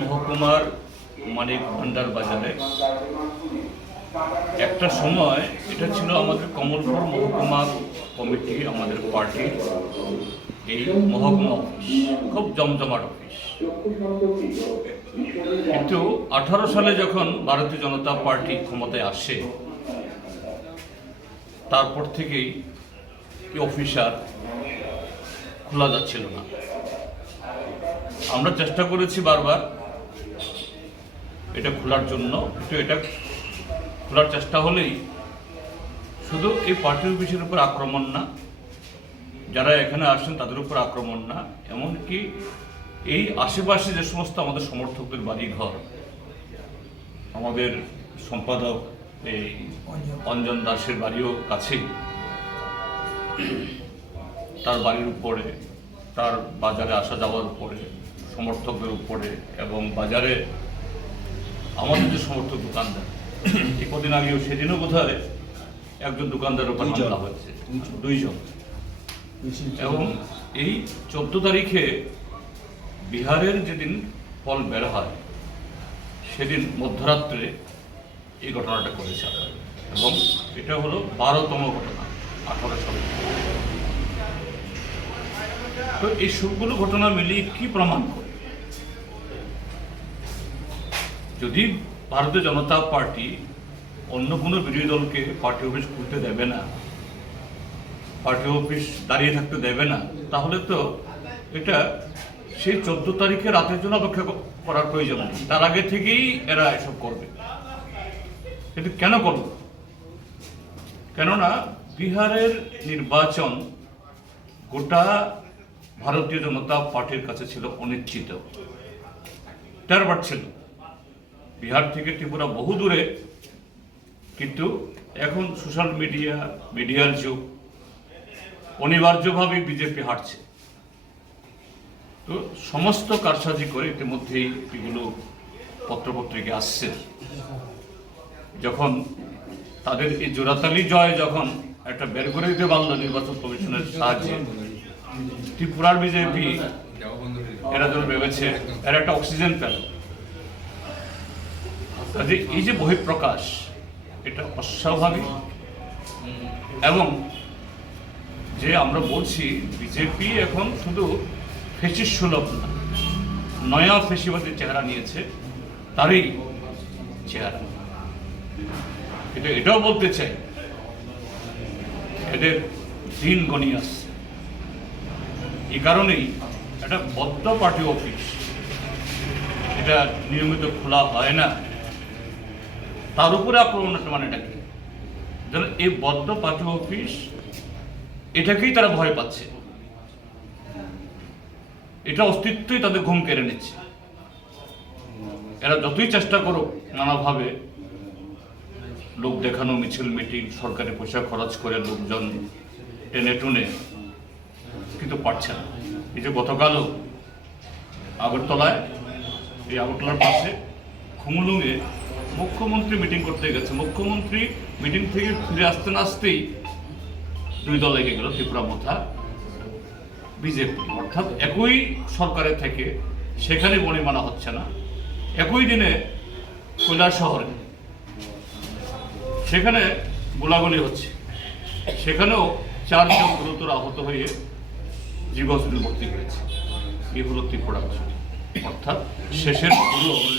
মহকুমার মানিক ভান্ডার বাজারে। একটা সময় এটা ছিল আমাদের কমলপুর মহকুমা কমিটি, আমাদের পার্টির এই মহকুমা অফিস, খুব জমজমাট অফিস। কিন্তু আঠারো সালে যখন ভারতীয় জনতা পার্টি ক্ষমতায় আসে, তারপর থেকেই অফিসার খোলা যাচ্ছিল না। আমরা চেষ্টা করেছি বারবার। এটা খোলার জন্য, কিন্তু এটা খোলার চেষ্টা হলেই শুধু এই পার্টি অফিসের উপর আক্রমণ না, যারা এখানে আসেন তাদের উপর আক্রমণ না, এমনকি এই আশেপাশে যে সমস্ত আমাদের সমর্থকদের বাড়ি ঘর আমাদের সম্পাদক এই অঞ্জন দাসের বাড়িও কাছেই, তার বাড়ির উপরে, তার বাজারে আসা যাওয়ার উপরে সমর্থকদের উপরে এবং বাজারে আমাদের যে সমর্থক দোকানদার এই কদিন আগেও সেদিনও বোধ হয় একজন দোকানদার উপর দুইজন। হামলা হয়েছে। দুইজন। এবং এই চোদ্দ তারিখে বিহারের যেদিন ফল বের হয় সেদিন মধ্যরাত্রে এই ঘটনাটা করেছে এবং এটা হলো বারোতম ঘটনা আঠারো সালে তো এই সবগুলো ঘটনা মিলিয়ে কি প্রমাণ করে যদি ভারতীয় জনতা পার্টি অন্য কোনো বিরোধী দলকে পার্টি অফিস খুলতে দেবে না, পার্টি অফিস দাঁড়িয়ে থাকতে দেবে না, তাহলে তো এটা সেই চোদ্দ তারিখে রাতের জন্য অপেক্ষা করার প্রয়োজন নেই। তার আগে থেকেই এরা এসব করবে। কিন্তু কেন করবে? কেননা বিহারের নির্বাচন গোটা ভারতীয় জনতা পার্টির কাছে ছিল, অনিশ্চিত। টারবার ছিল। বিহার থেকে ত্রিপুরা বহু দূরে, কিন্তু এখন সোশ্যাল মিডিয়া, মিডিয়ার যুগ, অনিবার্যভাবে বিজেপি হাঁটছে। তো সমস্ত কারসাজি করে ইতিমধ্যেই এগুলো পত্রপত্রিকা আসছে। যখন তাদের এই জোড়াতালি জয় যখন একটা বের করে দিতে পারল নির্বাচন কমিশনের সাহায্যে, ত্রিপুরার বিজেপি, এরা যেন ভেবেছে, এরা একটা অক্সিজেন পেল কাজে এই যে বহিঃপ্রকাশ, এটা অস্বাভাবিক। এবং যে আমরা বলছি, বিজেপি এখন শুধু ফেসিস সুলভ না, নয়া ফেসিবাদের চেহারা নিয়েছে, তারই চেহারা। এটা এটাও বলতে চাই, এদের দিন গণিয়ে আসছে। এই কারণেই একটা বদ্ধ পার্টি অফিস, এটা নিয়মিত খোলা হয় না। তার উপরে আক্রমণটা মানে কি? যেন এই বদ্ধ পার্টি অফিস এটাকেই তারা ভয় পাচ্ছে। এটা অস্তিত্বই তাদের ঘুম কেড়ে নিচ্ছে। এরা যতই চেষ্টা করো নানাভাবে লোক দেখানো, মিছিল, মিটিং, সরকারি পয়সা খরচ করে লোকজন টেনে টুনে, কিন্তু পারছে না। এই যে গতকালও আগরতলায়, এই আগরতলার পাশে খুমুলুঙে মুখ্যমন্ত্রী মিটিং করতে গেছে। মুখ্যমন্ত্রী মিটিং থেকে ফিরে আসতে না আসতেই দুই দল লেগে গেল, ত্রিপুরা মোথা, বিজেপি। অর্থাৎ একই সরকারের থেকে সেখানে বনিমানা হচ্ছে না। একই দিনে কৈলাস শহরে সেখানে গোলাগুলি হচ্ছে। সেখানেও চারজন গুরুতর আহত হয়ে জীব ভর্তি হয়েছে এই হলো ত্রিপুরা অর্থাৎ শেষের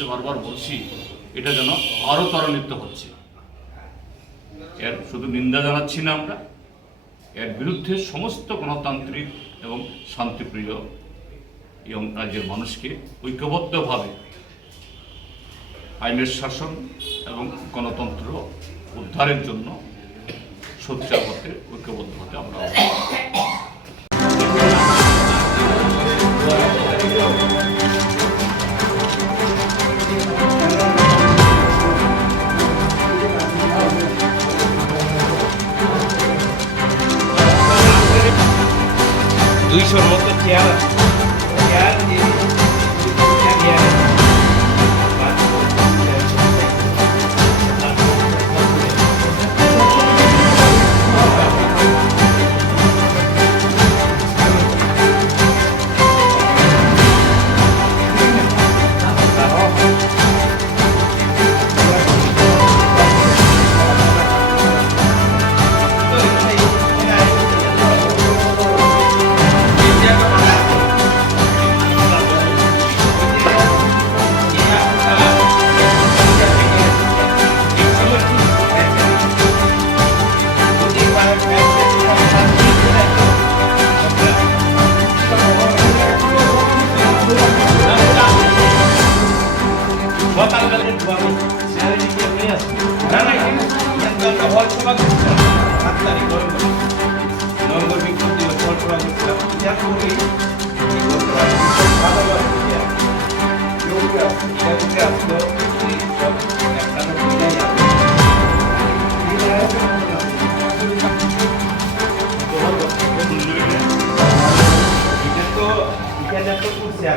বারবার বলছি এটা যেন আরও ত্বরান্বিত হচ্ছে। এর শুধু নিন্দা জানাচ্ছি না আমরা, এর বিরুদ্ধে সমস্ত গণতান্ত্রিক এবং শান্তিপ্রিয় এবং রাজ্যের মানুষকে ঐক্যবদ্ধভাবে আইনের শাসন এবং গণতন্ত্র উদ্ধারের জন্য সোচ্চার ঐক্যবদ্ধ do Chorou Tatiana.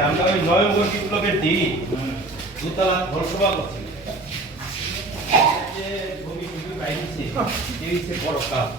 আমরা ওই নভেম্বর বিপ্লবের দিন দুতলা ঘরসভা করছিলাম হচ্ছে বড় কাজ।